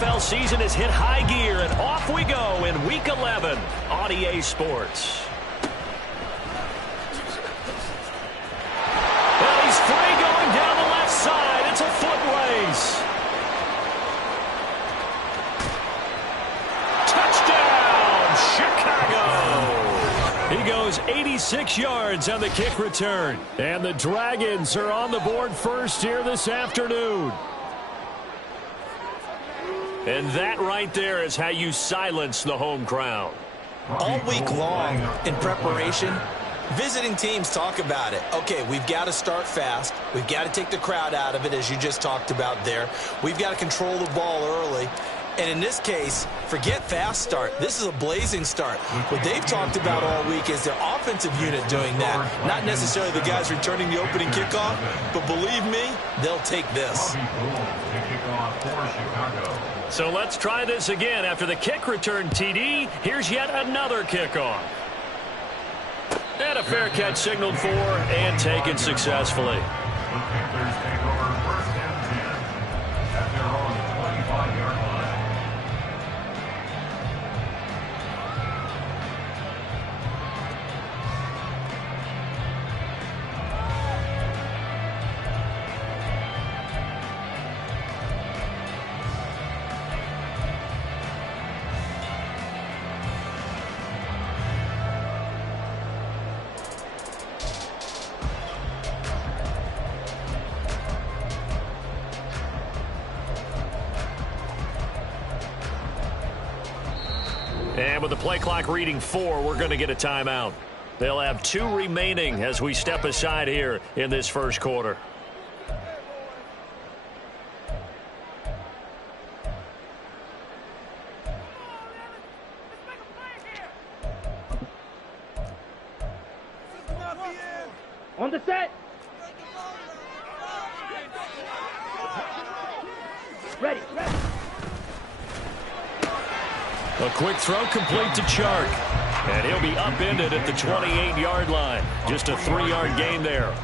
NFL season has hit high gear, and off we go in Week 11 on EA Sports. Well, he's free going down the left side. It's a foot race. Touchdown, Chicago! He goes 86 yards on the kick return. And the Dragons are on the board first here this afternoon. And that right there is how you silence the home crowd. All week long in preparation, visiting teams talk about it. Okay, we've got to start fast. We've got to take the crowd out of it, as you just talked about there. We've got to control the ball early. And in this case, forget fast start. This is a blazing start. What they've talked about all week is their offensive unit doing that. Not necessarily the guys returning the opening kickoff, but believe me, they'll take this. So let's try this again. After the kick return TD, here's yet another kickoff. And a fair catch signaled for and taken successfully. The Panthers take over 1st and 10 at their own 25-yard line. And with the play clock reading 4, we're going to get a timeout. They'll have 2 remaining as we step aside here in this first quarter. On the set. Ready. A quick throw complete to Chark. And he'll be upended at the 28-yard line. Just a 3-yard gain there.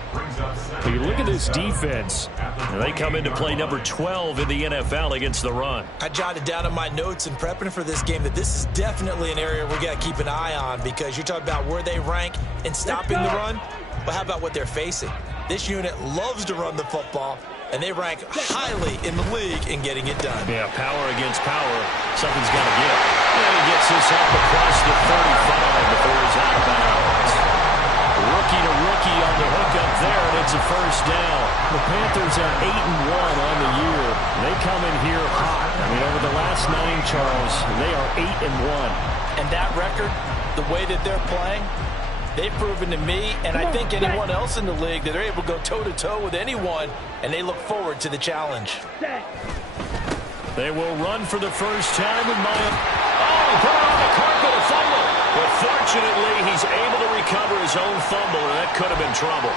You look at this defense. They come into play number 12 in the NFL against the run. I jotted down in my notes in prepping for this game that this is definitely an area we got to keep an eye on, because you're talking about where they rank in stopping the run. But how about what they're facing? This unit loves to run the football, and they rank highly in the league in getting it done. Yeah, power against power. Something's got to give. And he gets this up across the 35 before he's out of bounds. Rookie to rookie on the hook up there, and it's a first down. The Panthers are 8-1 on the year. They come in here hot. I mean, over the last 9, Charles, they are 8-1. And that record, the way that they're playing, they've proven to me, and I think anyone else in the league, that they're able to go toe-to-toe with anyone, and they look forward to the challenge. They will run for the first time with Maya. Oh, put it on the carpet, a fumble. But fortunately, he's able to recover his own fumble, and that could have been trouble.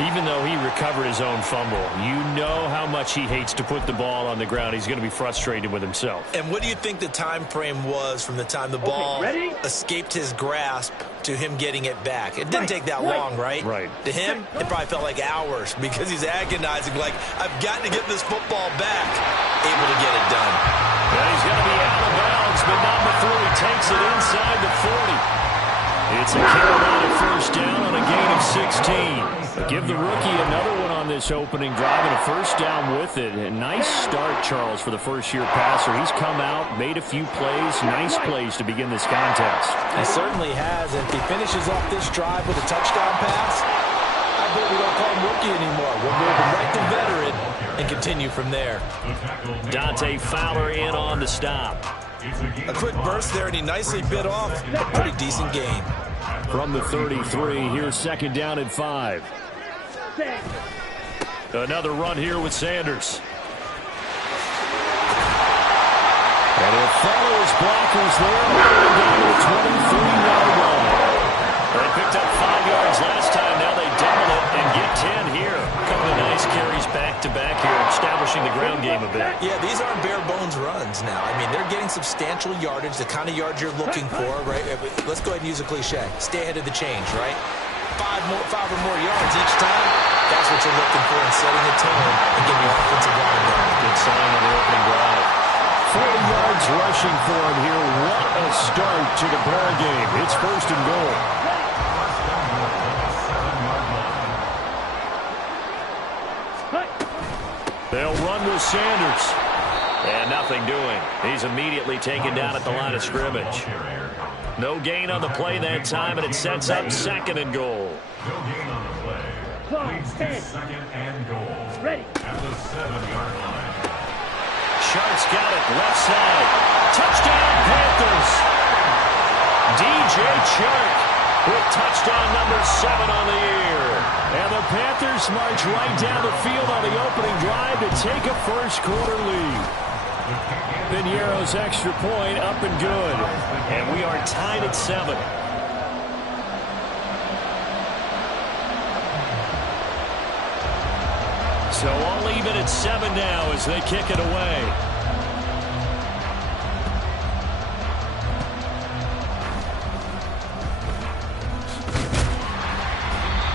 Even though he recovered his own fumble, you know how much he hates to put the ball on the ground. He's going to be frustrated with himself. And what do you think the time frame was from the time the ball escaped his grasp to him getting it back? It didn't take that long, right? Right. To him, it probably felt like hours, because he's agonizing, like, I've got to get this football back. Able to get it done. Well, he's going to be out of bounds, but not before he takes it inside the 40. It's a Carolina first down on a gain of 16. Give the rookie another one on this opening drive, and a first down with it. A nice start, Charles, for the first-year passer. He's come out, made a few plays, nice plays to begin this contest. He certainly has. And if he finishes off this drive with a touchdown pass, I bet we don't call him rookie anymore. We'll move him right to veteran and continue from there. Dante Fowler in on the stop. A quick burst there, and he nicely bit off a pretty decent gain. From the 33, here's second down and 5. Another run here with Sanders. And he'll follow his blockers there, down to the 23-yard line. They picked up 5 yards last time. Now they double it and get 10 here. A couple of nice carries back-to-back here, establishing the ground game a bit. Yeah, these aren't bare-bones runs now. I mean, they're getting substantial yardage, the kind of yards you're looking for, right? Let's go ahead and use a cliche. Stay ahead of the change, right? 5 or more yards each time. That's what you're looking for in setting the tone and getting your offensive line going. Good sign on the opening drive. offense rushing for him here. What a start to the ball game. It's 1st and goal. They'll run with Sanders. And nothing doing. He's immediately taken down at the line of scrimmage. No gain on the play that time, and it sets up 2nd and goal. No gain on the play. Leads to 2nd and goal. Ready. At the 7-yard line. Sharp's got it, left side. Touchdown, Panthers. DJ Chark with touchdown number 7 on the year. And the Panthers march right down the field on the opening drive to take a first-quarter lead. Piñeiro's extra point up and good. And we are tied at 7. So all even at 7 now as they kick it away.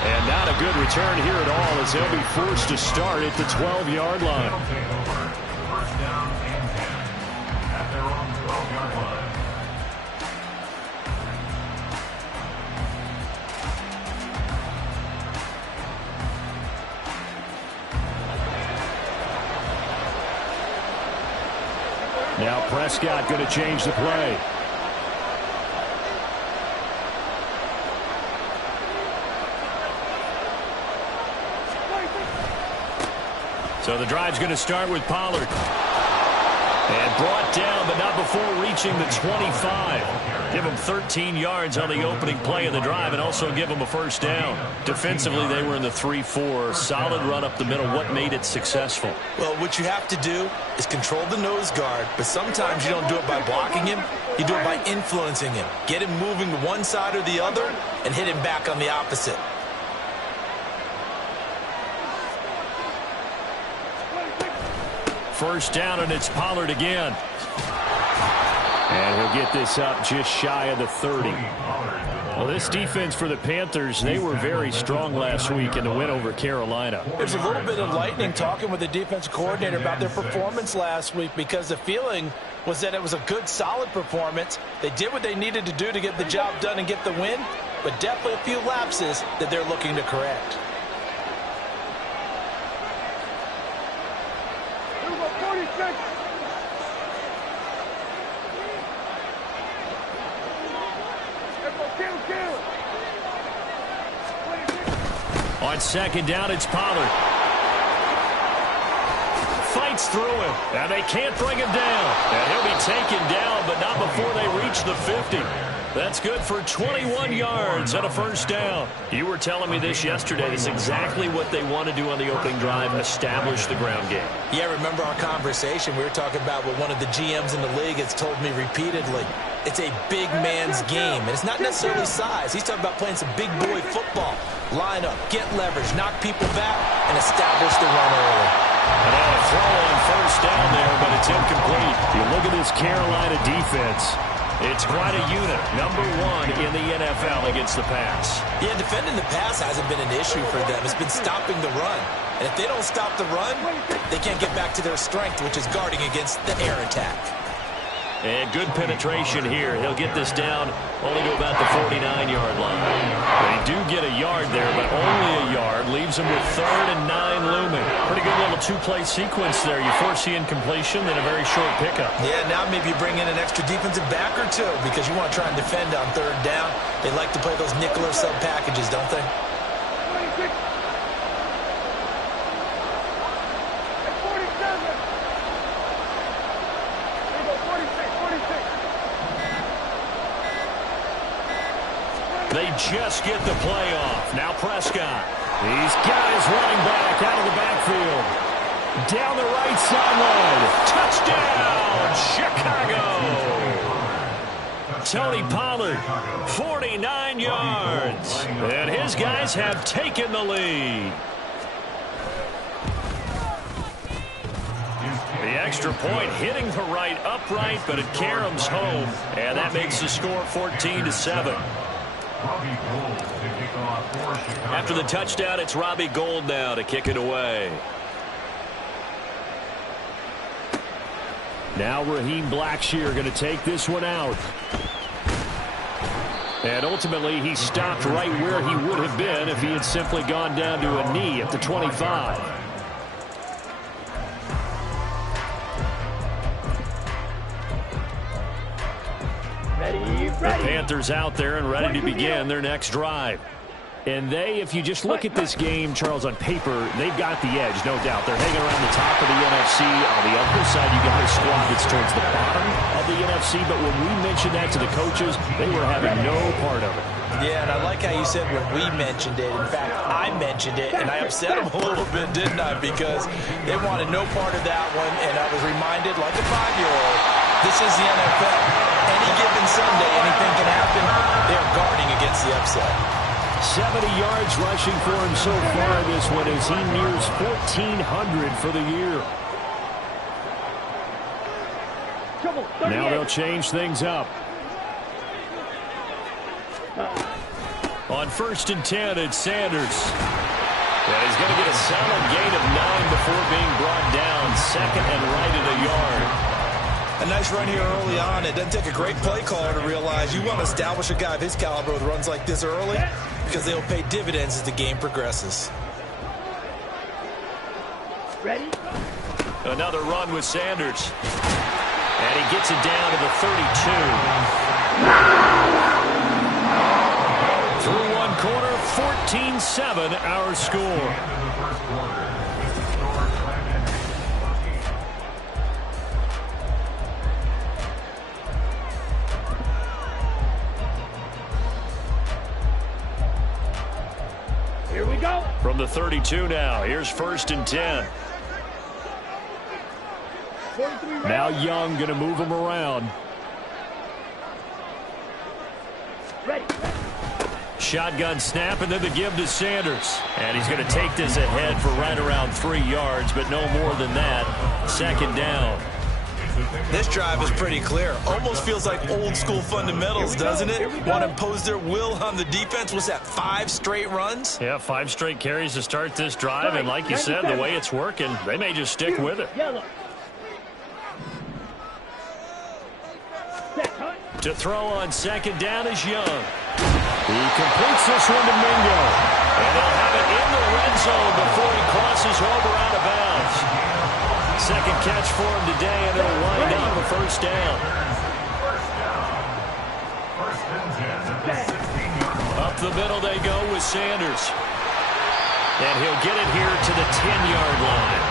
And not a good return here at all as they'll be forced to start at the 12-yard line. First down and 10 at their own 12-yard line. Now Prescott going to change the play. So the drive's going to start with Pollard. And brought down, but not before reaching the 25. Give them 13 yards on the opening play of the drive and also give them a first down. Defensively, they were in the 3-4. Solid run up the middle. What made it successful? Well, what you have to do is control the nose guard, but sometimes you don't do it by blocking him. You do it by influencing him. Get him moving to one side or the other and hit him back on the opposite. First down, and it's Pollard again. And he'll get this up just shy of the 30. Well, this defense for the Panthers, they were very strong last week in the win over Carolina. There's a little bit of lightning talking with the defensive coordinator about their performance last week because the feeling was that it was a good, solid performance. They did what they needed to do to get the job done and get the win, but definitely a few lapses that they're looking to correct. On second down, it's Pollard. Fights through him, and they can't bring him down. And he'll be taken down, but not before they reach the 50. That's good for 21 yards and a first down. You were telling me this yesterday. This is exactly what they want to do on the opening drive, establish the ground game. Yeah, remember our conversation? We were talking about what one of the GMs in the league has told me repeatedly. It's a big man's game, and it's not necessarily size. He's talking about playing some big boy football. Line up, get leverage, knock people back, and establish the run early. And now a throw on first down there, but it's incomplete. You look at this Carolina defense. It's quite a unit. Number 1 in the NFL against the pass. Yeah, defending the pass hasn't been an issue for them. It's been stopping the run. And if they don't stop the run, they can't get back to their strength, which is guarding against the air attack. And good penetration here. He'll get this down only to about the 49-yard line. They do get a yard there, but only a yard. Leaves them with 3rd and 9 looming. Pretty good little two-play sequence there. You foresee incompletion, then a very short pickup. Yeah, now maybe you bring in an extra defensive back or two because you want to try and defend on 3rd down. They like to play those nickel or sub packages, don't they? They just get the play off. Now Prescott. He's got his running back out of the backfield. Down the right sideline. Touchdown, Chicago. Tony Pollard, 49 yards. And his guys have taken the lead. The extra point hitting the right upright, but it caroms home. And that makes the score 14-7. After the touchdown, it's Robbie Gould now to kick it away. Now Raheem Blackshear going to take this one out. And ultimately, he stopped right where he would have been if he had simply gone down to a knee at the 25. The Panthers out there and ready to begin their next drive. And they, if you just look at this game, Charles, on paper, they've got the edge, no doubt. They're hanging around the top of the NFC. On the other side, you got a squad that's towards the bottom of the NFC. But when we mentioned that to the coaches, they were having no part of it. Yeah, and I like how you said when we mentioned it. In fact, I mentioned it, and I upset them a little bit, didn't I? Because they wanted no part of that one, and I was reminded, like a 5-year-old, this is the NFL. Any given Sunday, anything can happen. They're guarding against the upset. 70 yards rushing for him so far this one as he nears 1,400 for the year. Now they'll change things up. On 1st and 10, it's Sanders. And he's going to get a solid gain of 9 before being brought down. Second and right at a yard. A nice run here early on. It doesn't take a great play caller to realize you want to establish a guy of his caliber with runs like this early because they'll pay dividends as the game progresses. Ready? Another run with Sanders. And he gets it down to the 32. Through one quarter, 14-7 our score. Here we go. From the 32 now, here's 1st and 10. Now Young going to move him around. Ready. Shotgun snap, and then the give to Sanders. And he's going to take this ahead for right around 3 yards, but no more than that. 2nd down. This drive is pretty clear. Almost feels like old school fundamentals, doesn't it? Want to impose their will on the defense. Was that 5 straight runs? Yeah, 5 straight carries to start this drive. And like you said, the way it's working, they may just stick with it. To throw on 2nd down is Young. He completes this one to Mingo. And they'll have it in the red zone before he crosses over out of bounds. 2nd catch for him today, and it'll wind up a 1st down. Up the middle they go with Sanders. And he'll get it here to the 10-yard line.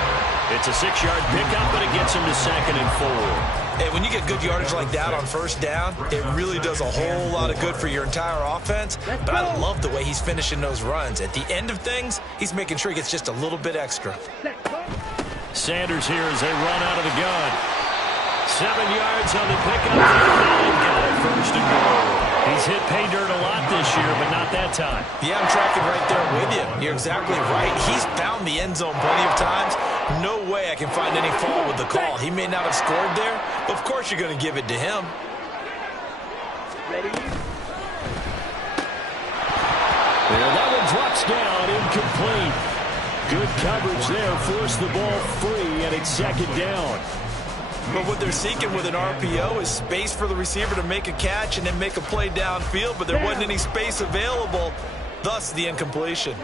It's a 6-yard pickup, but it gets him to 2nd and 4. Hey, when you get good yardage like that on 1st down, it really does a whole lot of good for your entire offense. But I love the way he's finishing those runs. At the end of things, he's making sure he gets just a little bit extra. Sanders here as they run out of the gun. 7 yards on the pickup. And got it, 1st and goal. He's hit pay dirt a lot this year, but not that time. Yeah, I'm tracking right there with you. You're exactly right. He's found the end zone plenty of times. No way I can find any fault with the call. He may not have scored there, but of course you're going to give it to him. Ready? And that one drops down, incomplete. Good coverage there, forced the ball free, and it's 2nd down. But what they're seeking with an RPO is space for the receiver to make a catch and then make a play downfield, but there wasn't any space available, thus the incompletion.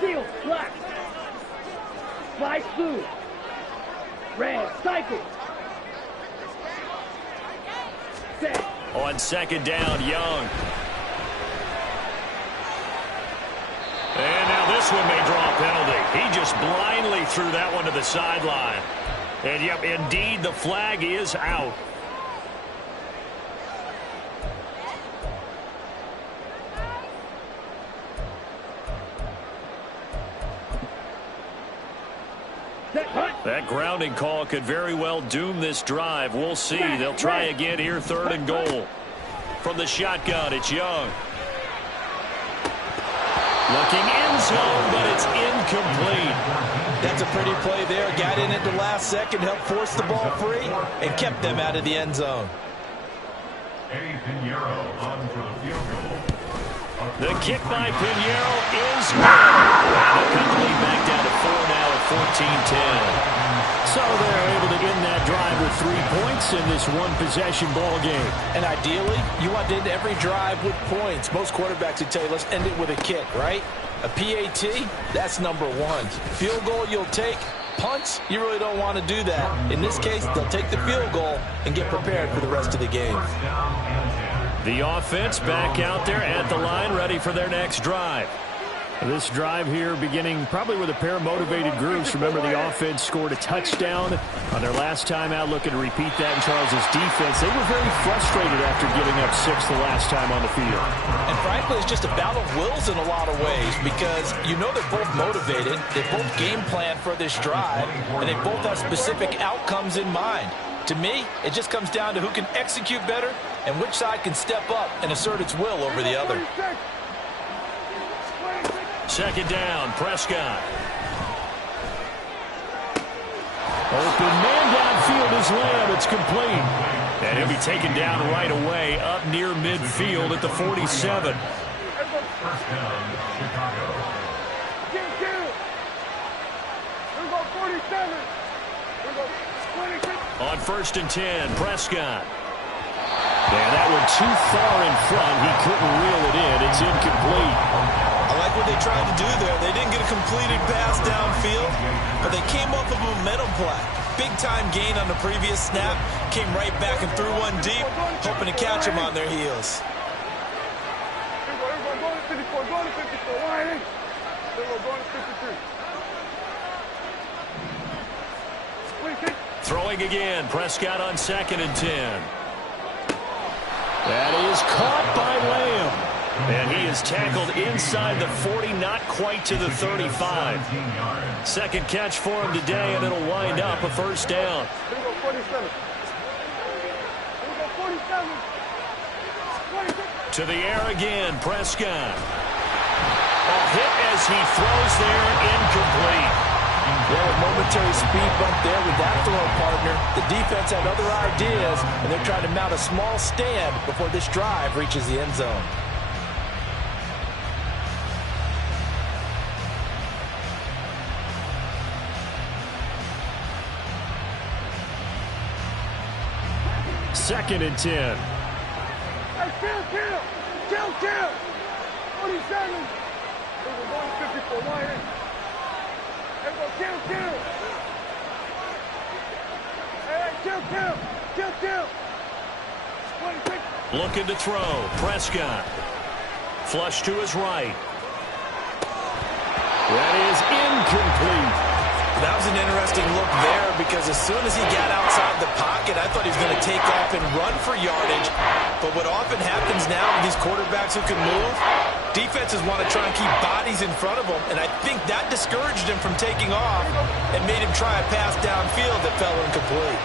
Seal, black. Slide blue. Red, cycle. Set. On 2nd down, Young. And now this one may draw a penalty. He just blindly threw that one to the sideline. And, yep, indeed, the flag is out. That grounding call could very well doom this drive. We'll see. They'll try again here, 3rd and goal. From the shotgun, it's Young. Looking end zone, but it's incomplete. That's a pretty play there. Got in at the last second, helped force the ball free, and kept them out of the end zone. The kick by Pinheiro is good. And they'll cut the lead back down to 4 now at 14-10. So they're able to end that drive with 3 points in this one-possession ball game. And ideally, you want to end every drive with points. Most quarterbacks would tell you, let's end it with a kick, right? A PAT, that's number one. Field goal you'll take. Punts, you really don't want to do that. In this case, they'll take the field goal and get prepared for the rest of the game. The offense back out there at the line, ready for their next drive. This drive here beginning probably with a pair of motivated groups. Remember, the offense scored a touchdown on their last time out, looking to repeat that in Charles's defense. They were very frustrated after giving up 6 the last time on the field. And frankly, it's just a battle of wills in a lot of ways because you know they're both motivated. They both game plan for this drive, and they both have specific outcomes in mind. To me, it just comes down to who can execute better and which side can step up and assert its will over the other. Second down, Prescott. Open man downfield is Lamb. It's complete. And he'll be taken down right away up near midfield at the 47. First down, Chicago. On 1st and 10, Prescott. Yeah, that one too far in front. He couldn't reel it in. It's incomplete. I like what they tried to do there. They didn't get a completed pass downfield, but they came up with a momentum play. Big-time gain on the previous snap. Came right back and threw one deep, hoping to catch them on their heels. Throwing again, Prescott on 2nd and 10. That is caught by Lamb. And he is tackled inside the 40, not quite to the 35. Second catch for him today, and it'll wind up a first down. To the air again, Prescott. A hit as he throws there, incomplete. Well, a momentary speed bump there with that throw partner. The defense had other ideas, and they're trying to mount a small stand before this drive reaches the end zone. Second and 10. Kill! 47. 154 wide. Kill. 26. Looking to throw. Prescott. Flush to his right. That is incomplete. That was an interesting look there because as soon as he got outside the pocket, I thought he was going to take off and run for yardage. But what often happens now with these quarterbacks who can move, defenses want to try and keep bodies in front of them, and I think that discouraged him from taking off and made him try a pass downfield that fell incomplete.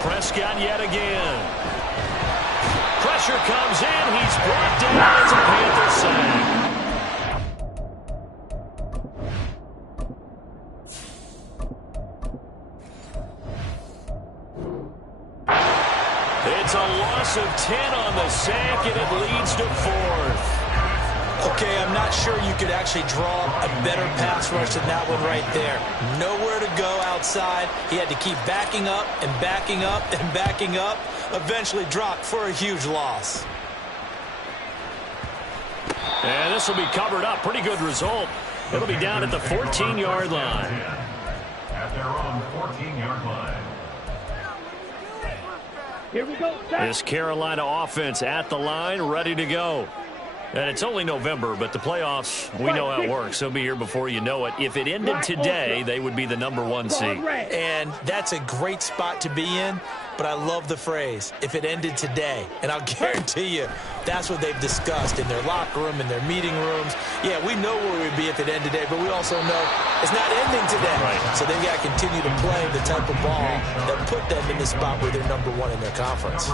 Prescott yet again. Pressure comes in. He's brought down. It's a Panther sack. It's a loss of 10 on the sack, and it leads to 4th. Okay, I'm not sure you could actually draw a better pass rush than that one right there. Nowhere to go outside. He had to keep backing up and backing up and backing up. Eventually dropped for a huge loss. And this will be covered up. Pretty good result. It'll be down at the 14-yard line. At their own 14-yard line. Here we go. This Carolina offense at the line, ready to go. And it's only November, but the playoffs, we know how it works. They'll be here before you know it. If it ended today, they would be the #1 seed. And that's a great spot to be in. but I love the phrase, if it ended today. And I'll guarantee you, that's what they've discussed in their locker room, in their meeting rooms. Yeah, we know where we'd be if it ended today, but we also know it's not ending today. Right. So they've got to continue to play the type of ball that put them in the spot where they're number one in their conference.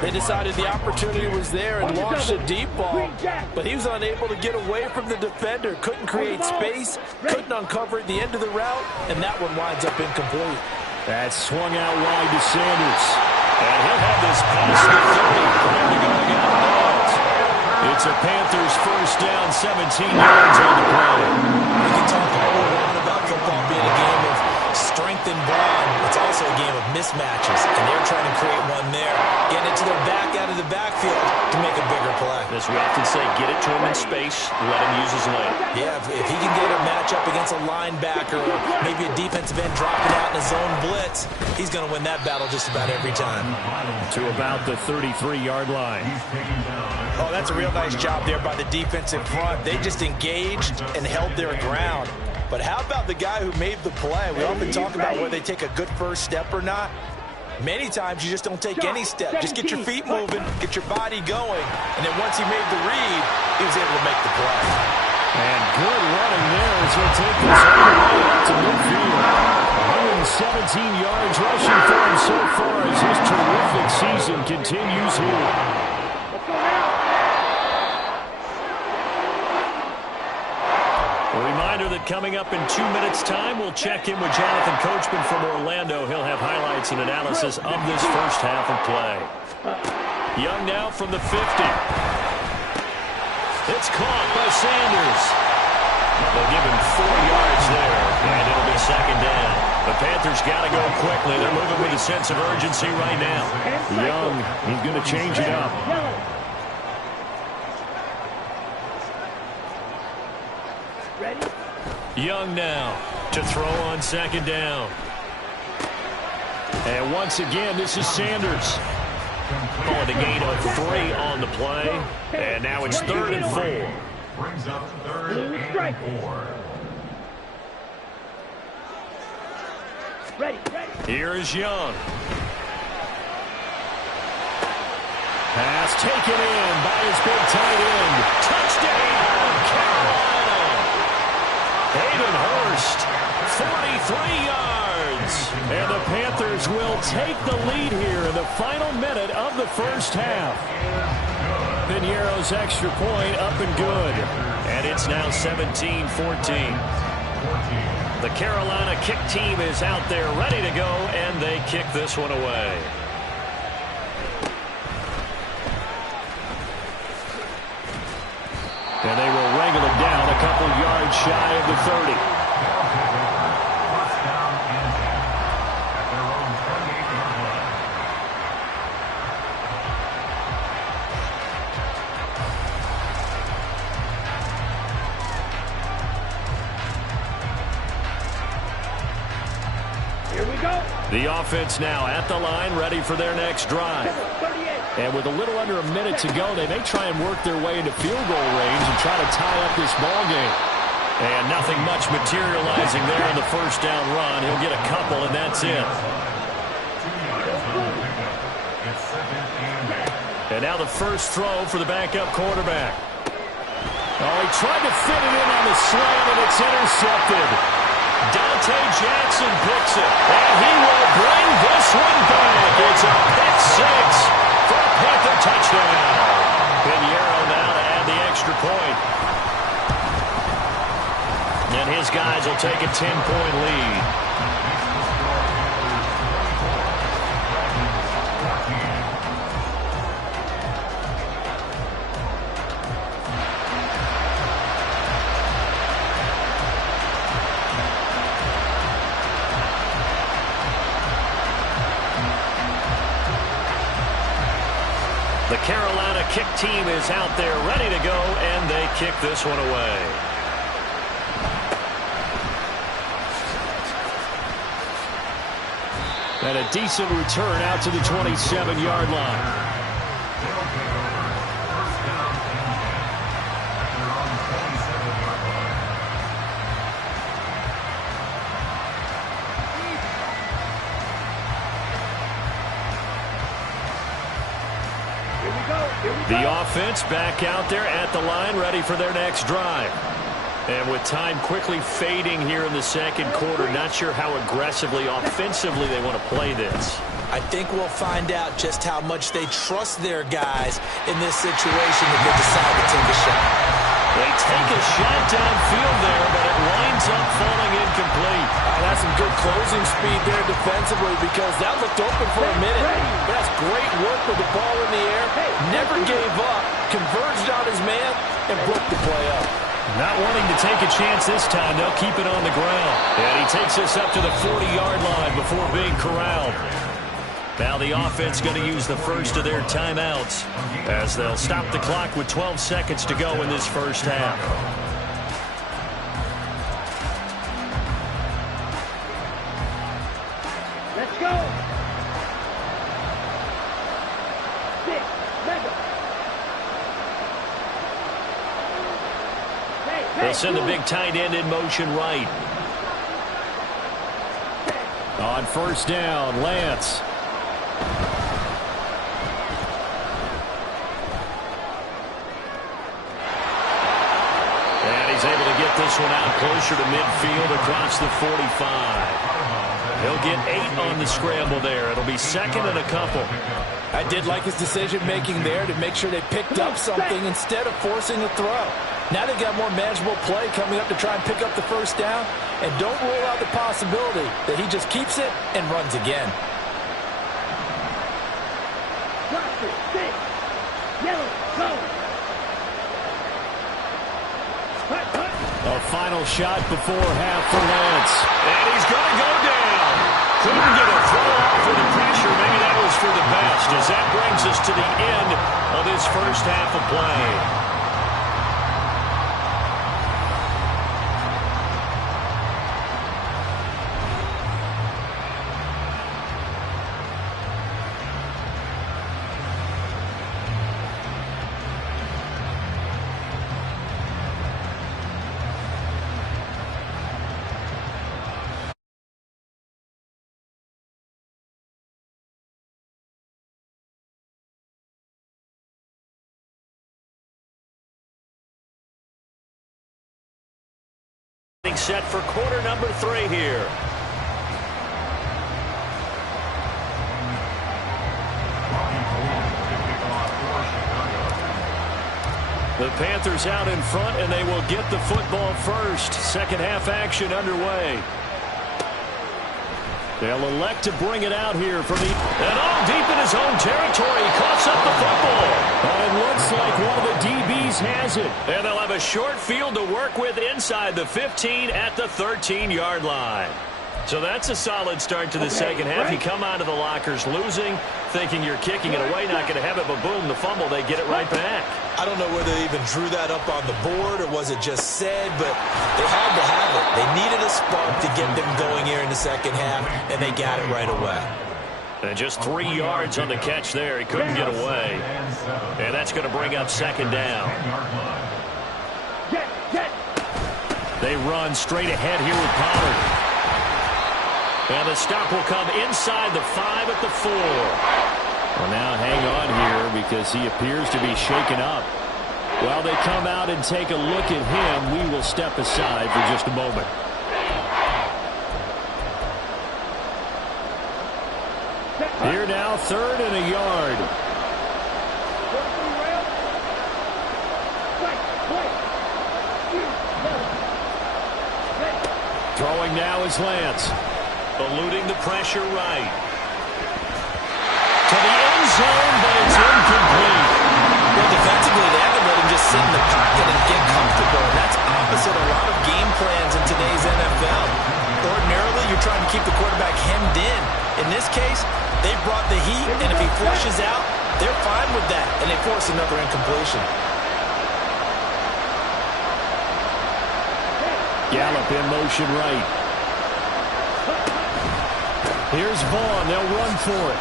They decided the opportunity was there and launched a deep ball, but he was unable to get away from the defender, couldn't create space, couldn't uncover the end of the route, and that one winds up incomplete. That swung out wide to Sanders. And he'll have this pass to 30. Time to go out of bounds. It's a Panthers first down, 17 yards on the play. You can talk all we want about football being a game of strength and brawn. It's also a game of mismatches, and they're trying to create one there, getting it to their back out of the backfield to make a bigger play. As we often say, get it to him in space, let him use his leg. Yeah, if he can get a matchup against a linebacker or maybe a defensive end dropping out in a zone blitz, he's going to win that battle just about every time. To about the 33-yard line. Oh, that's a real nice job there by the defensive front. They just engaged and held their ground. But how about the guy who made the play? We often talk about whether they take a good first step or not. Many times you just don't take any step. Just get your feet moving, get your body going. And then once he made the read, he was able to make the play. And good running there as he'll take this all the way up to midfield. 117 yards rushing for him so far as his terrific season continues here. Let's go now. A reminder that coming up in 2 minutes' time, we'll check in with Jonathan Coachman from Orlando. He'll have highlights and analysis of this first half of play. Young now from the 50. It's caught by Sanders. They'll give him 4 yards there, and it'll be second down. The Panthers got to go quickly. They're moving with a sense of urgency right now. Young, he's going to change it up. Ready? Young now to throw on second down. And once again, this is Sanders. Calling a gain of 3 on the play. And now it's 3rd and 4. Brings up 3rd and 4. Ready. Here is Young. Pass taken in by his big tight end. Touchdown, Carolina. Hayden Hurst, 43 yards. And the Panthers will take the lead here in the final minute of the first half. Piniero's extra point up and good. And it's now 17-14. The Carolina kick team is out there ready to go, and they kick this one away. And they will wrangle it down a couple yards shy of the 30. First down and 10 at their own 38-yard line. Here we go. The offense now at the line, ready for their next drive. 38. And with a little under a minute to go, they may try and work their way into field goal range and try to tie up this ball game. And nothing much materializing there in the first down run. He'll get a couple, and that's it. And now the first throw for the backup quarterback. Oh, he tried to fit it in on the slant, and it's intercepted. Dante Jackson picks it, and he will bring this one back. It's a pick six for a Panther touchdown. Piniero now to add the extra point. And his guys will take a 10-point lead. The Carolina kick team is out there ready to go, and they kick this one away. And a decent return out to the 27-yard line. Here we go. Here we The go. offense back out there at the line, ready for their next drive. And with time quickly fading here in the second quarter, not sure how aggressively, offensively they want to play this. I think we'll find out just how much they trust their guys in this situation if they decide to take a shot. They take a shot downfield there, but it winds up falling incomplete. That's some good closing speed there defensively because that looked open for a minute. But that's great work with the ball in the air. Never gave up, converged on his man, and broke the play up. Not wanting to take a chance this time, they'll keep it on the ground. And he takes us up to the 40-yard line before being corralled. Now the offense going to use the first of their timeouts as they'll stop the clock with 12 seconds to go in this first half. Let's go. 6, mega. They'll send the big tight end in motion right. On first down, Lance. And he's able to get this one out closer to midfield across the 45. He'll get 8 on the scramble there. It'll be second and a couple. I did like his decision-making there to make sure they picked up something instead of forcing a throw. Now they've got more manageable play coming up to try and pick up the first down. And don't rule out the possibility that he just keeps it and runs again. Yellow, go. A final shot before half for Lance. And he's going to go down. Couldn't get a throw off for the pressure. Maybe that was for the best, as that brings us to the end of this first half of play. Set for quarter number 3 here. The Panthers out in front, and they will get the football first. Second half action underway. They'll elect to bring it out here from the... And all deep in his own territory. He coughs up the football. And it looks like one of the DBs has it. And they'll have a short field to work with inside the 15 at the 13-yard line. So that's a solid start to the second half. You come out of the lockers losing, thinking you're kicking it away, not going to have it, but boom, the fumble, they get it right back. I don't know whether they even drew that up on the board or was it just said, but they had to have it. They needed a spark to get them going here in the second half, and they got it right away. And just 3 yards on the catch there. He couldn't get away. And that's going to bring up second down. They run straight ahead here with Pollard. And the stop will come inside the 5 at the 4. Well, now hang on here because he appears to be shaken up. While they come out and take a look at him, we will step aside for just a moment. Here now, 3rd and a yard. Throwing now is Lance. Eluding the pressure right. To the end zone, but it's incomplete. Well, defensively, they haven't let him just sit in the pocket and get comfortable. That's opposite a lot of game plans in today's NFL. Ordinarily, you're trying to keep the quarterback hemmed in. In this case, they brought the heat, and if he flushes out, they're fine with that, and they force another incompletion. Gallup in motion right. Here's Vaughn. They'll run for it.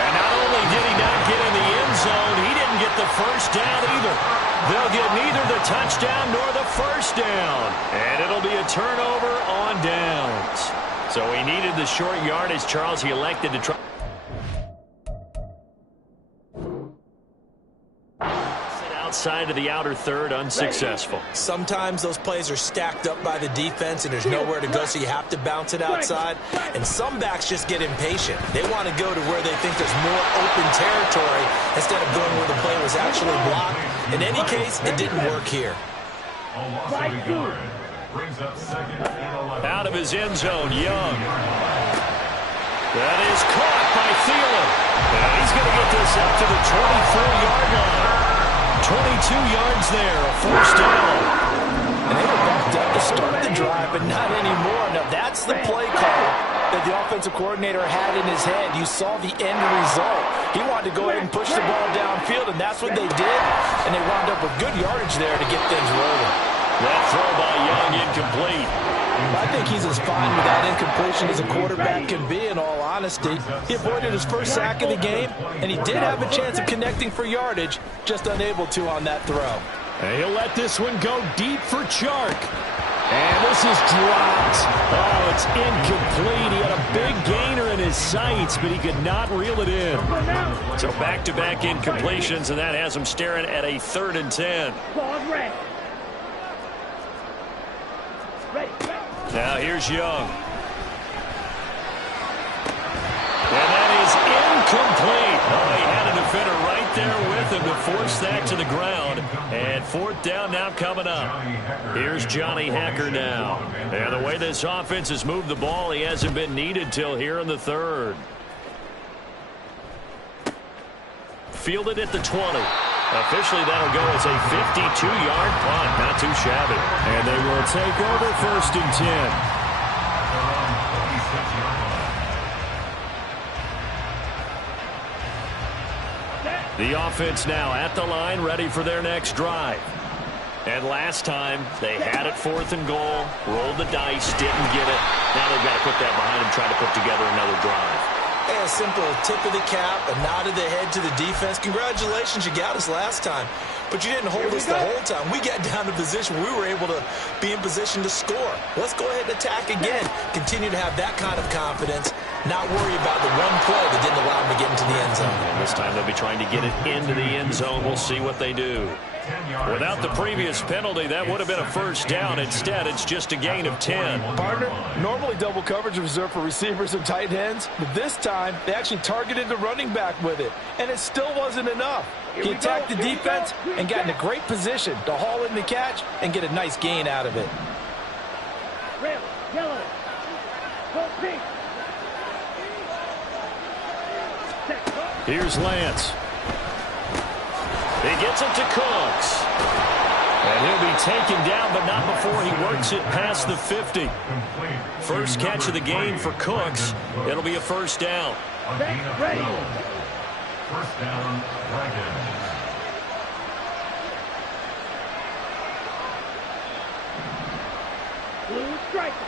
And not only did he not get in the end zone, he didn't get the first down either. They'll get neither the touchdown nor the first down. And it'll be a turnover on downs. So he needed the short yardage, Charles. He elected to try. inside of the outer third, unsuccessful. Sometimes those plays are stacked up by the defense and there's nowhere to go, so you have to bounce it outside. And some backs just get impatient. They want to go to where they think there's more open territory instead of going where the play was actually blocked. In any case, it didn't work here. Out of his end zone, Young. That is caught by Thielen. And he's going to get this up to the 24-yard line. 22 yards there, a first down. And they were backed up to start the drive, but not anymore. Now, that's the play call that the offensive coordinator had in his head. You saw the end result. He wanted to go ahead and push the ball downfield, and that's what they did. And they wound up with good yardage there to get things rolling. That throw by Young incomplete. I think he's as fine with that incompletion as a quarterback can be, in all honesty. He avoided his first sack of the game, and he did have a chance of connecting for yardage, just unable to on that throw. And he'll let this one go deep for Chark. And this is dropped. Oh, it's incomplete. He had a big gainer in his sights, but he could not reel it in. So back-to-back incompletions, and that has him staring at a 3rd and 10. Now here's Young. And that is incomplete. Oh, he had a defender right there with him to force that to the ground. And 4th down now coming up. Here's Johnny Hacker now. And the way this offense has moved the ball, he hasn't been needed till here in the 3rd. Fielded at the 20. Officially, that'll go as a 52-yard punt. Not too shabby. And they will take over 1st and 10. The offense now at the line, ready for their next drive. And last time, they had it 4th and goal, rolled the dice, didn't get it. Now they've got to put that behind them, try to put together another drive. A simple tip of the cap, a nod of the head to the defense. Congratulations, you got us last time. But you didn't hold us the whole time. We got down to position. We were able to be in position to score. Let's go ahead and attack again. Continue to have that kind of confidence. Not worry about the one play that didn't allow them to get into the end zone. And this time they'll be trying to get it into the end zone. We'll see what they do. Without the previous penalty, that would have been a first down. Instead, it's just a gain of 10. Partner, normally double coverage is reserved for receivers and tight ends, but this time they actually targeted the running back with it, and it still wasn't enough. He attacked the defense and got in a great position to haul in the catch and get a nice gain out of it. Red, yellow, go pink. Here's Lance. He gets it to Cooks. And he'll be taken down, but not before he works it past the 50. First catch of the game for Cooks. It'll be a first down. Ready. First down, Dragons. Blue striker.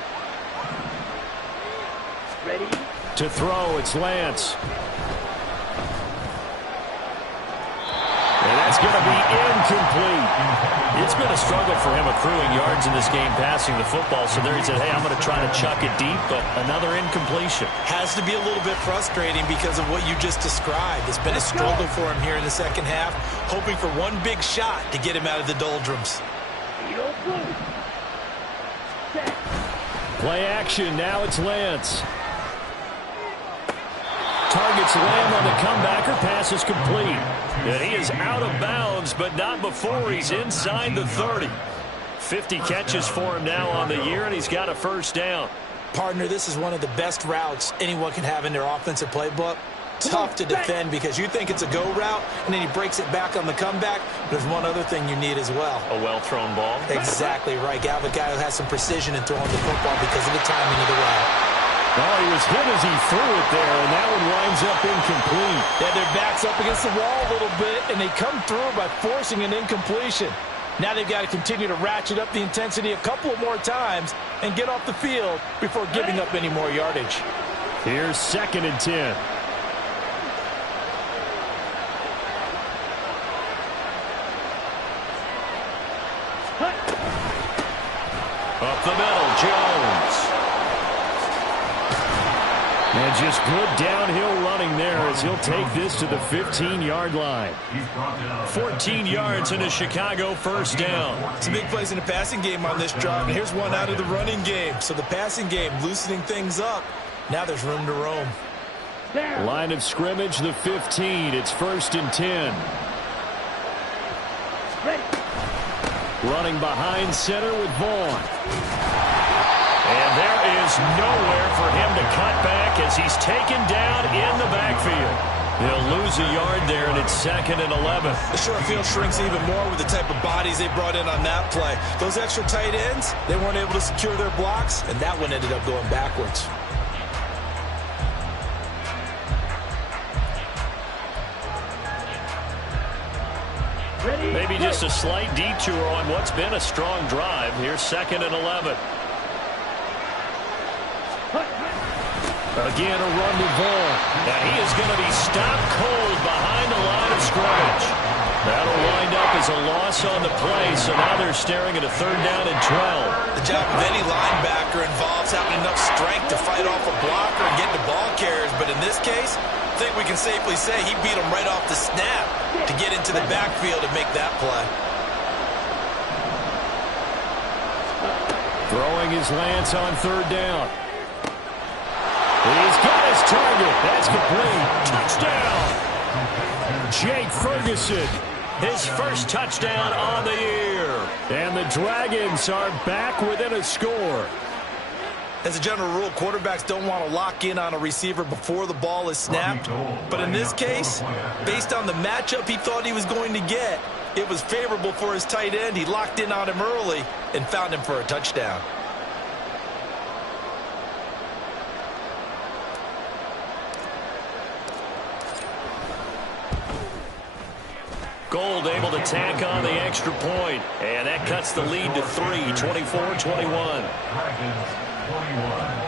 Ready. To throw, it's Lance. And that's going to be incomplete. It's been a struggle for him accruing yards in this game passing the football. So there he said, hey, I'm going to try to chuck it deep, but another incompletion. Has to be a little bit frustrating because of what you just described. It's been a struggle for him here in the second half, hoping for one big shot to get him out of the doldrums. Play action. Now it's Lance. Targets Lamb on the comebacker. Pass is complete. And he is out of bounds, but not before he's inside the 30. 50 catches for him now on the year, and he's got a first down. Partner, this is one of the best routes anyone can have in their offensive playbook. Tough to defend because you think it's a go route, and then he breaks it back on the comeback. There's one other thing you need as well. A well-thrown ball. Exactly right. You have a guy who has some precision in throwing the football because of the timing of the route. Oh, he was hit as he threw it there, and that one winds up incomplete. Yeah, their back's up against the wall a little bit, and they come through by forcing an incompletion. Now they've got to continue to ratchet up the intensity a couple of more times and get off the field before giving up any more yardage. Here's 2nd and 10. Up the middle, Jones. And just good downhill running there as he'll take this to the 15-yard line. 14 yards and a Chicago first down. Some big plays in the passing game on this drive, and here's one out of the running game. So the passing game loosening things up. Now there's room to roam. Line of scrimmage, the 15. It's 1st and 10. Running behind center with Vaughn. And there is nowhere for him to cut back as he's taken down in the backfield. He'll lose a yard there, and it's 2nd and 11. The short field shrinks even more with the type of bodies they brought in on that play. Those extra tight ends, they weren't able to secure their blocks, and that one ended up going backwards. Maybe just a slight detour on what's been a strong drive. Here's 2nd and 11. Again, a run to Vaughn. Now he is going to be stopped cold behind the line of scrimmage. That'll wind up as a loss on the play, so now they're staring at a 3rd down and 12. The job of any linebacker involves having enough strength to fight off a blocker and get the ball carriers, but in this case, I think we can safely say he beat him right off the snap to get into the backfield and make that play. Throwing his Lance on 3rd down. He's got his target. That's complete. Touchdown. Jake Ferguson, his first touchdown on the year. And the Dragons are back within a score. As a general rule, quarterbacks don't want to lock in on a receiver before the ball is snapped. But in this case, based on the matchup he thought he was going to get, it was favorable for his tight end. He locked in on him early and found him for a touchdown. Gold able to tack on the extra point, and that cuts the lead to 3, 24-21. Dragons 21.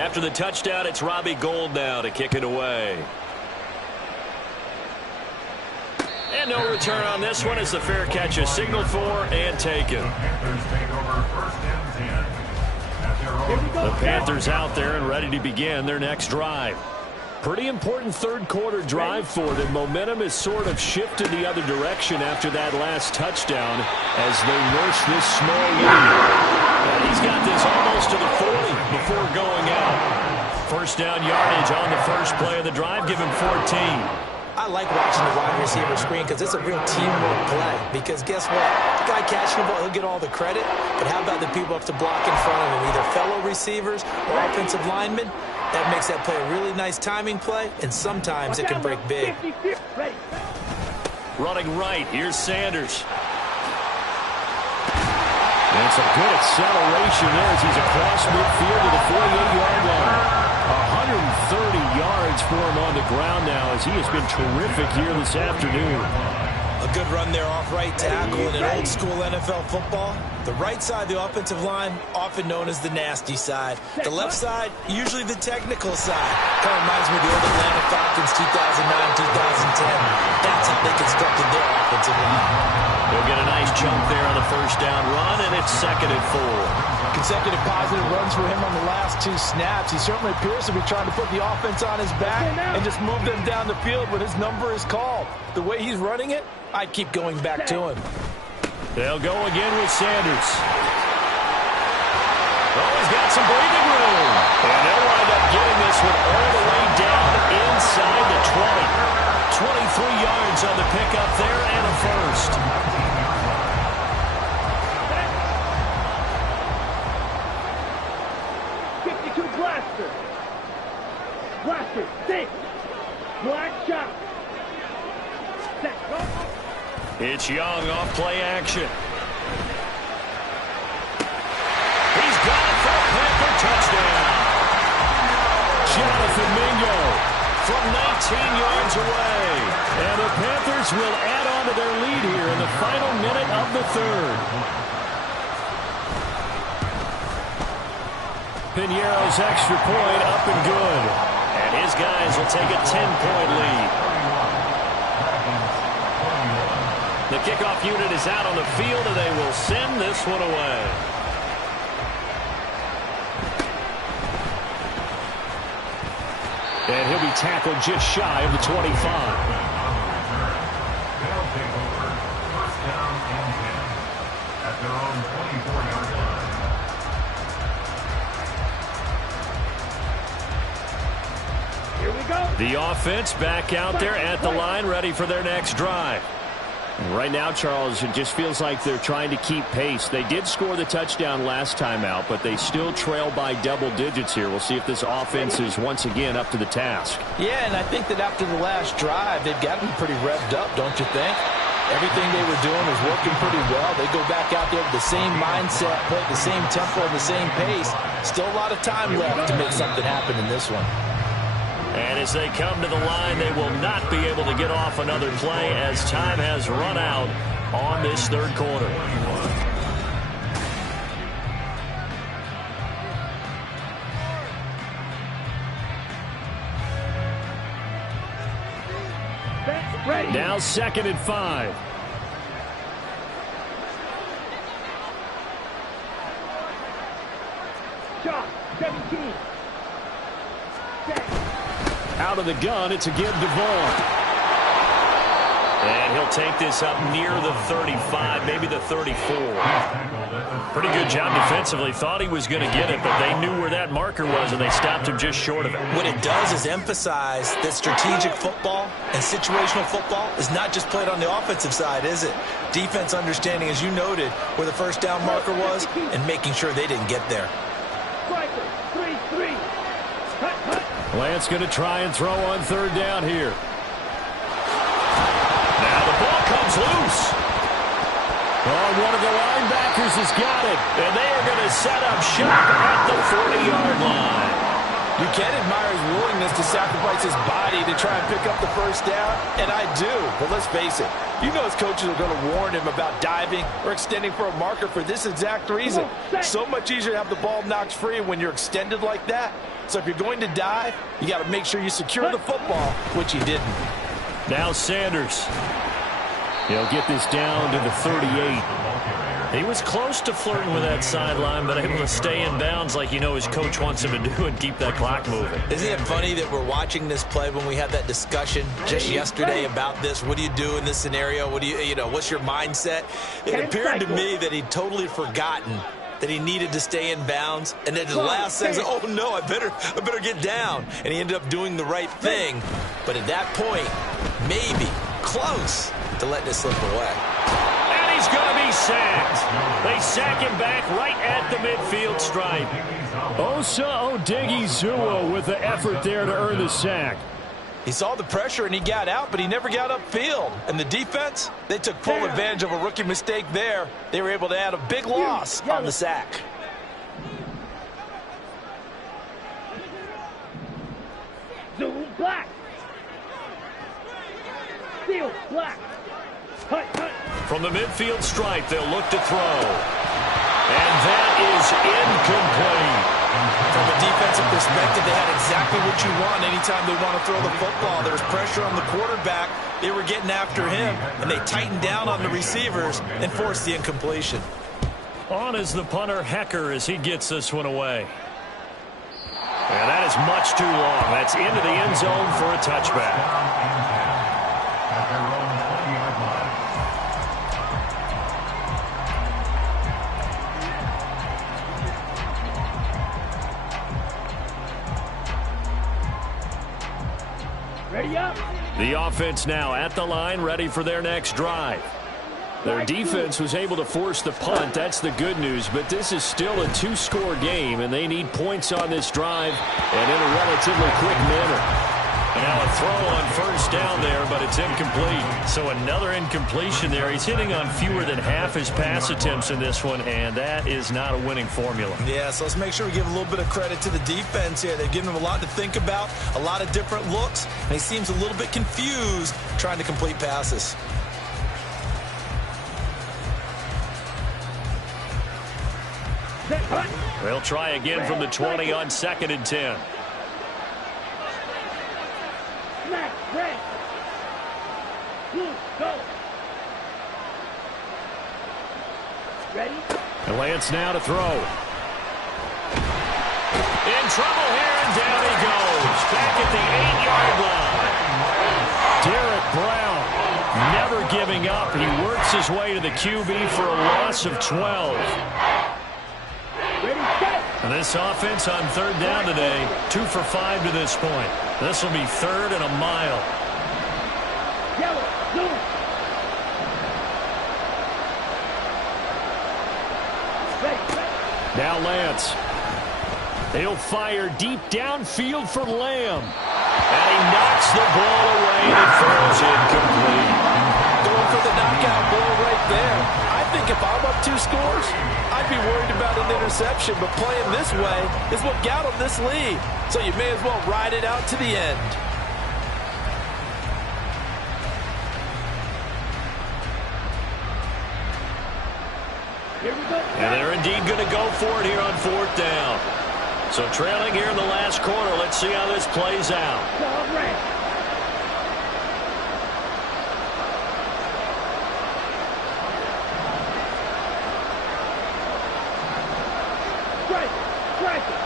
After the touchdown, it's Robbie Gould now to kick it away. And no return on this one as the fair catch is signaled for and taken. The Panthers out there and ready to begin their next drive. Pretty important third quarter drive for them. Momentum has sort of shifted the other direction after that last touchdown as they nurse this small lead. And he's got this almost to the 40 before going out. First down yardage on the first play of the drive. Give him 14. I like watching the wide receiver screen because it's a real teamwork play. Because guess what? The guy catching the ball, he'll get all the credit. But how about the people up to block in front of him, either fellow receivers or offensive linemen? That makes that play a really nice timing play, and sometimes it can break big. Running right, here's Sanders. And some good acceleration there as he's across midfield to the 48-yard line. 130 yards for him on the ground now as he has been terrific here this afternoon. A good run there off right tackle in an old-school NFL football. The right side, the offensive line, often known as the nasty side. The left side, usually the technical side. Kind of reminds me of the old Atlanta Falcons 2009-2010. That's how they constructed their offensive line. They'll get a nice chunk there on the first down run, and it's 2nd and 4. Consecutive positive runs for him on the last 2 snaps. He certainly appears to be trying to put the offense on his back and just move them down the field when his number is called. The way he's running it, I'd keep going back to him. They'll go again with Sanders. Oh, he's got some breathing room. And they'll wind up getting this one all the way down inside the 20. 23 yards on the pickup there and a first. 52 blaster. Blaster, 6. Black shot. Set, go. It's Young off play action. He's got it for a Panther touchdown. Jonathan Mingo from 19 yards away. And the Panthers will add on to their lead here in the final minute of the third. Piñeiro's extra point up and good. And his guys will take a 10-point lead. The kickoff unit is out on the field, and they will send this one away. And he'll be tackled just shy of the 25. They'll take over first down and 10 at their own 24-yard line. Here we go. The offense back out there at the line, ready for their next drive. And right now, Charles, it just feels like they're trying to keep pace. They did score the touchdown last time out, but they still trail by double digits here. We'll see if this offense is once again up to the task. Yeah, and I think that after the last drive, they've got to be pretty revved up, don't you think? Everything they were doing was working pretty well. They go back out there with the same mindset, play at the same tempo and the same pace. Still a lot of time left to make something happen in this one. And as they come to the line, they will not be able to get off another play as time has run out on this third quarter. Ready. Now 2nd and 5. Shot. 17. Out of the gun, it's a give to Vaughn. And he'll take this up near the 35, maybe the 34. Pretty good job defensively. Thought he was going to get it, but they knew where that marker was, and they stopped him just short of it. What it does is emphasize that strategic football and situational football is not just played on the offensive side, is it? Defense understanding, as you noted, where the first down marker was and making sure they didn't get there. Striker. 3-3. Cut, cut. Lance going to try and throw on third down here. Now the ball comes loose. Oh, one of the linebackers has got it. And they are going to set up shop at the 40-yard line. You can admire his willingness to sacrifice his body to try and pick up the first down, and I do. But let's face it, you know his coaches are going to warn him about diving or extending for a marker for this exact reason. So much easier to have the ball knocked free when you're extended like that. So if you're going to dive, you got to make sure you secure the football, which he didn't. Now Sanders. He'll get this down to the 38. He was close to flirting with that sideline, but able to stay in bounds like his coach wants him to do and keep that clock moving. Isn't it funny that we're watching this play when we had that discussion just yesterday about this? What do you do in this scenario? What do what's your mindset? It appeared to me that he'd totally forgotten that he needed to stay in bounds, and then at the last second, oh no, I better get down. And he ended up doing the right thing. But at that point, maybe close to letting it slip away. And he's going to be sacked. They sack him back right at the midfield stripe. Osa Odighizuwa with the effort there to earn the sack. He saw the pressure and he got out, but he never got upfield. And the defense, they took full advantage of a rookie mistake there. They were able to add a big loss on the sack. Zoom black. Steel black. Cut, cut. From the midfield stripe, they'll look to throw. And that is incomplete. From a defensive perspective, they had exactly what you want anytime they want to throw the football. There was pressure on the quarterback. They were getting after him, and they tightened down on the receivers and forced the incompletion. On is the punter, Hecker, as he gets this one away. And that is much too long. That's into the end zone for a touchback. At their own 20-yard line. Ready up. The offense now at the line, ready for their next drive. Their defense was able to force the punt. That's the good news, but this is still a two-score game, and they need points on this drive and in a relatively quick manner. And now a throw on first down there, but it's incomplete. So another incompletion there. He's hitting on fewer than half his pass attempts in this one, and that is not a winning formula. Yeah, so let's make sure we give a little bit of credit to the defense here. They've given him a lot to think about, a lot of different looks, and he seems a little bit confused trying to complete passes. Set, hut. They'll try again from the 20 on 2nd and 10. Smack, red. Blue, go. Ready? And Lance now to throw. In trouble here, and down he goes. Back at the 8-yard line. Derek Brown never giving up. He works his way to the QB for a loss of 12. Ready, set. And this offense on 3rd down today, 2 for 5 to this point. This will be 3rd and a mile. Yellow, blue. Ready, set. Now Lance. He'll fire deep downfield for Lamb. And he knocks the ball away and it throws incomplete. Going for the knockout blow right there. I think if I'm up 2 scores, I'd be worried about an interception, but playing this way is what got him this lead. So you may as well ride it out to the end. Here we go. And they're indeed going to go for it here on 4th down. So trailing here in the last quarter. Let's see how this plays out. Ball red. Strike, strike it.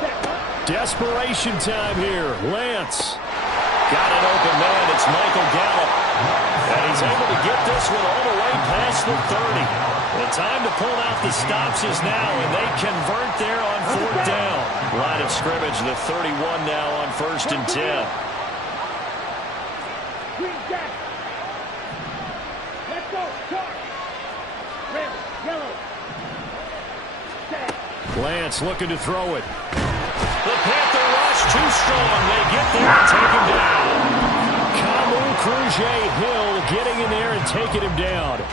Set, hut. Desperation time here. Lance. Got an open man. It's Michael Gallup. And he's able to get this one all the way past the 30. The time to pull out the stops is now, and they convert there on 4th down. Line of scrimmage, the 31 now on 1st and 10. Green jack. Let's go. Charge. Red, yellow. Set. Lance looking to throw it. The Panther rush too strong. They get there and take him down. Kamu Cruz-Hill getting in there and taking him down.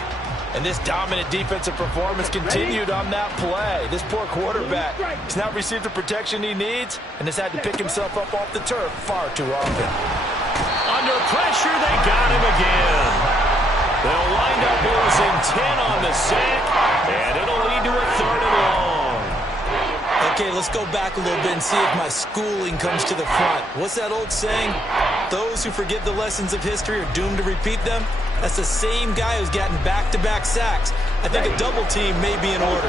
And this dominant defensive performance continued on that play. This poor quarterback has not received the protection he needs and has had to pick himself up off the turf far too often. Under pressure, they got him again. They'll wind up losing 10 on the sack, and it'll lead to a 3rd and long. Okay, let's go back a little bit and see if my schooling comes to the front. What's that old saying? Those who forget the lessons of history are doomed to repeat them. That's the same guy who's gotten back-to-back sacks. I think a double team may be in order.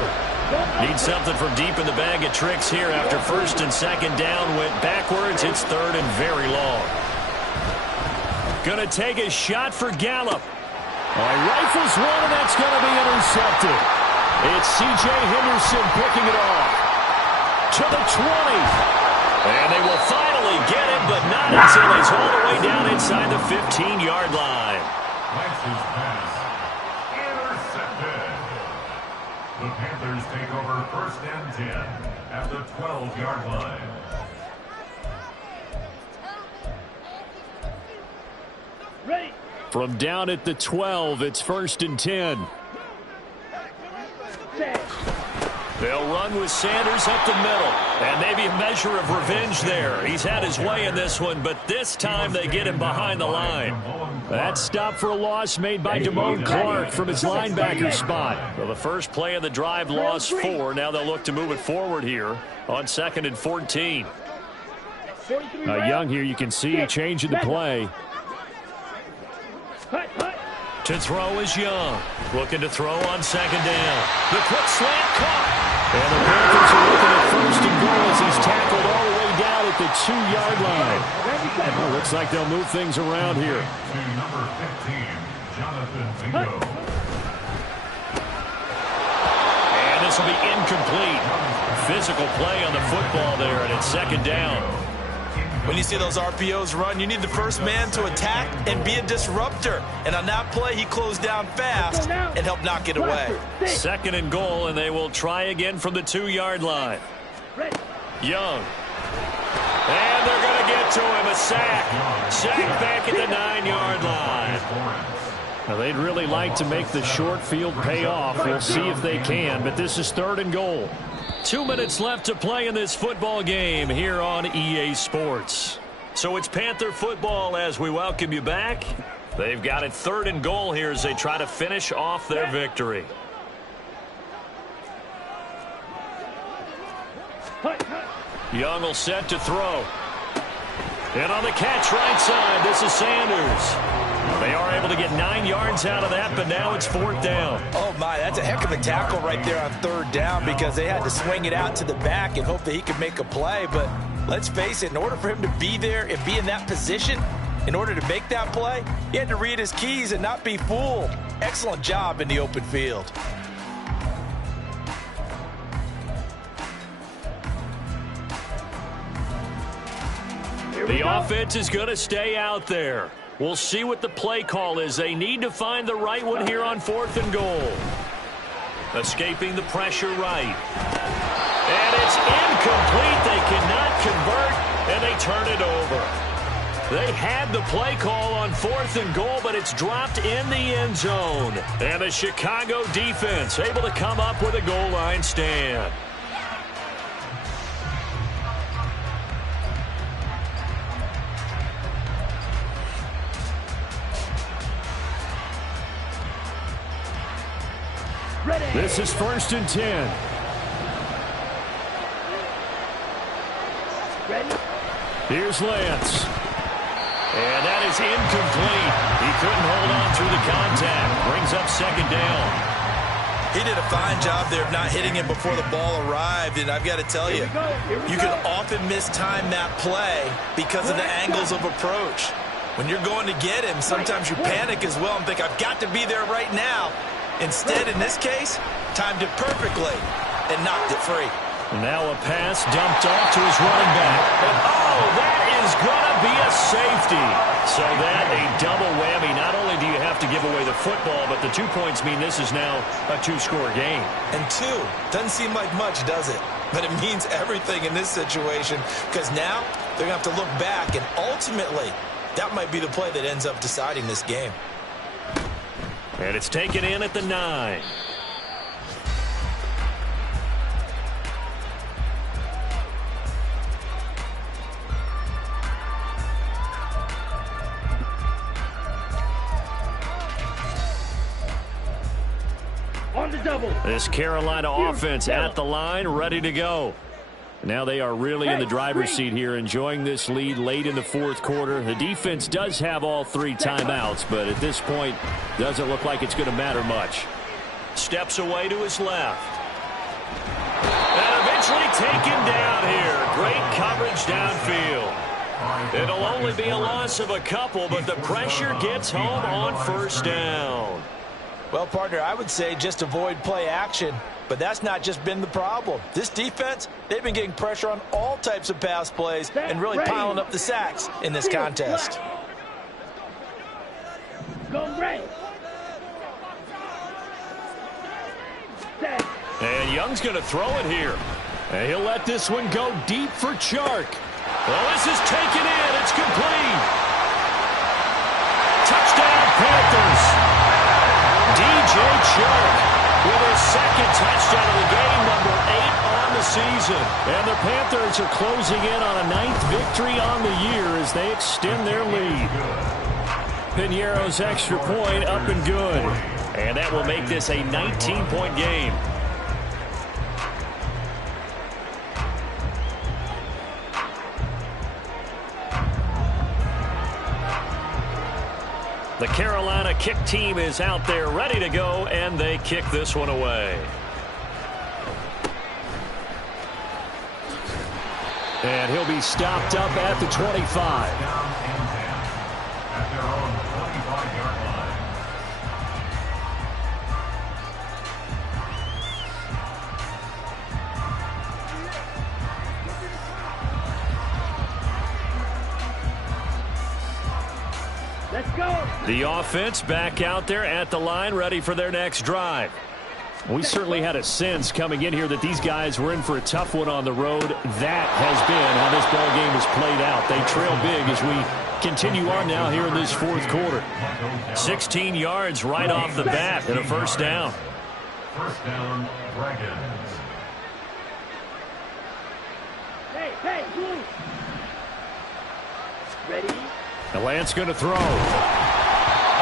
Need something from deep in the bag of tricks here after 1st and 2nd down went backwards. It's 3rd and very long. Gonna take a shot for Gallup. Rifles one, and that's gonna be intercepted. It's C.J. Henderson picking it off. To the 20. And they will finally get him, but not until he's all the way down inside the 15-yard line. Lance's pass intercepted. The Panthers take over 1st and 10 at the 12-yard line. Ready. From down at the 12, it's 1st and 10. Set. They'll run with Sanders up the middle. And maybe a measure of revenge there. He's had his way in this one, but this time they get him behind the line. That stop for a loss made by Damone Clark from his linebacker spot. Well, the first play of the drive lost 4. Now they'll look to move it forward here on 2nd and 14. Young here, you can see a change in the play. Hut, hut. To throw is Young. Looking to throw on 2nd down. The quick slant caught. And the Panthers are looking at 1st and goal as he's tackled all the way down at the 2-yard line. Well, looks like they'll move things around here. To number 15, Jonathan Mingo. And this will be incomplete. Physical play on the football there, and it's 2nd down. When you see those RPOs run, you need the first man to attack and be a disruptor. And on that play, he closed down fast and helped knock it away. 2nd and goal, and they will try again from the 2-yard line. Young. And they're going to get to him. A sack. Sack back at the 9-yard line. Now, they'd really like to make the short field pay off. We'll see if they can, but this is 3rd and goal. 2 minutes left to play in this football game here on EA Sports. So it's Panther football as we welcome you back. They've got it 3rd and goal here as they try to finish off their victory. Young will set to throw. And on the catch right side, this is Sanders. They are able to get 9 yards out of that, but now it's 4th down. Oh, my, that's a heck of a tackle right there on 3rd down because they had to swing it out to the back and hope that he could make a play. But let's face it, in order for him to be there and be in that position, in order to make that play, he had to read his keys and not be fooled. Excellent job in the open field. The offense is going to stay out there. We'll see what the play call is. They need to find the right one here on 4th and goal. Escaping the pressure right. And it's incomplete. They cannot convert, and they turn it over. They had the play call on 4th and goal, but it's dropped in the end zone. And the Chicago defense able to come up with a goal line stand. This is 1st and 10. Ready? Here's Lance. And that is incomplete. He couldn't hold on through the contact. Brings up 2nd down. He did a fine job there of not hitting him before the ball arrived, and I've got to tell you, you can often mistime that play because of the angles of approach. When you're going to get him, sometimes you panic as well and think, I've got to be there right now. Instead, in this case, timed it perfectly and knocked it free. Now a pass dumped off to his running back. And oh, that is going to be a safety. So that a double whammy. Not only do you have to give away the football, but the 2 points mean this is now a 2-score game. And 2 doesn't seem like much, does it? But it means everything in this situation because now they're going to have to look back, and ultimately that might be the play that ends up deciding this game. And it's taken in at the 9. On the double. This Carolina offense at the line, ready to go. Now they are really in the driver's seat here, enjoying this lead late in the 4th quarter. The defense does have all 3 timeouts, but at this point, doesn't look like it's going to matter much. Steps away to his left. And eventually taken down here. Great coverage downfield. It'll only be a loss of a couple, but the pressure gets home on 1st down. Well, partner, I would say just avoid play action, but that's not just been the problem. This defense, they've been getting pressure on all types of pass plays and really piling up the sacks in this contest. Go ready. Set. And Young's going to throw it here. And he'll let this one go deep for Chark. Well, this is taken in. It's complete. Touchdown, Panthers. DJ Chark with his 2nd touchdown of the game, number 8 on the season. And the Panthers are closing in on a 9th victory on the year as they extend their lead. Piñeiro's extra point up and good. And that will make this a 19-point game. The Carolina kick team is out there ready to go, and they kick this one away. And he'll be stopped up at the 25. Down and 10 at their own 25-yard line. Let's go. The offense back out there at the line, ready for their next drive. We certainly had a sense coming in here that these guys were in for a tough one on the road. That has been how this ball game has played out. They trail big as we continue on now here in this 4th quarter. 16 yards right off the bat and a 1st down. 1st down, Dragons. Hey, move. Ready? Now Lance going to throw.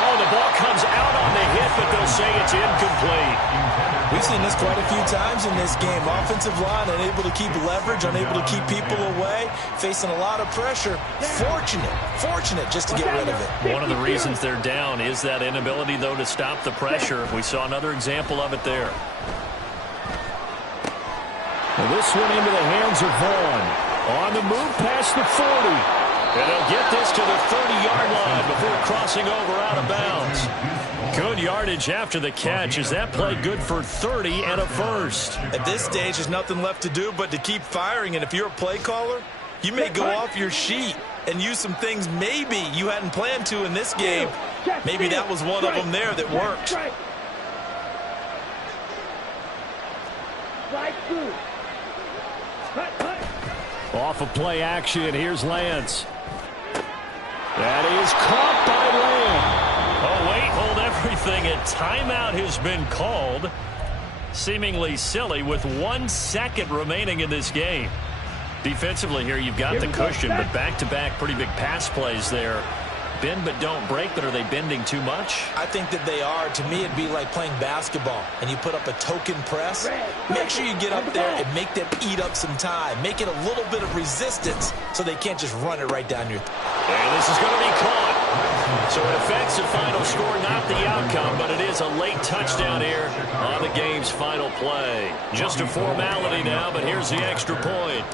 Oh, the ball comes out on the hit, but they'll say it's incomplete. We've seen this quite a few times in this game. Offensive line unable to keep leverage, unable to keep people away, facing a lot of pressure. Fortunate just to get rid of it. One of the reasons they're down is that inability, though, to stop the pressure. We saw another example of it there. Well, this one into the hands of Vaughn. On the move past the 40. And they'll get this to the 30-yard line before crossing over out of bounds. Good yardage after the catch. Is that play good for 30 and a first? At this stage, there's nothing left to do but to keep firing. And if you're a play caller, you may go off your sheet and use some things maybe you hadn't planned to in this game. Maybe that was one of them there that worked. Off of play action, here's Lance. That is caught by Lamb. Oh, wait, hold everything. A timeout has been called. Seemingly silly with 1 second remaining in this game. Defensively here, you've got the cushion, but back-to-back pretty big pass plays there. Bend but don't break, but are they bending too much? I think that they are. To me, it'd be like playing basketball, and you put up a token press. Make sure you get up there and make them eat up some time. Make it a little bit of resistance so they can't just run it right down your And this is going to be caught. So it affects the final score, not the outcome, but it is a late touchdown here on the game's final play. Just a formality now, but here's the extra point.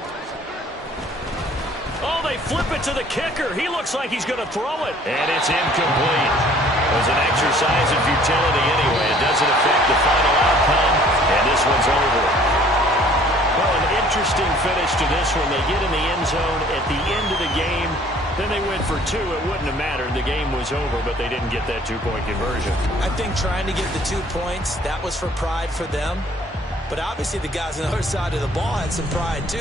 Oh, they flip it to the kicker. He looks like he's going to throw it. And it's incomplete. It was an exercise in futility anyway. It doesn't affect the final outcome, and this one's over. Well, an interesting finish to this one. They get in the end zone at the end of the game. Then they went for 2. It wouldn't have mattered. The game was over, but they didn't get that two-point conversion. I think trying to get the 2 points, that was for pride for them. But obviously the guys on the other side of the ball had some pride, too.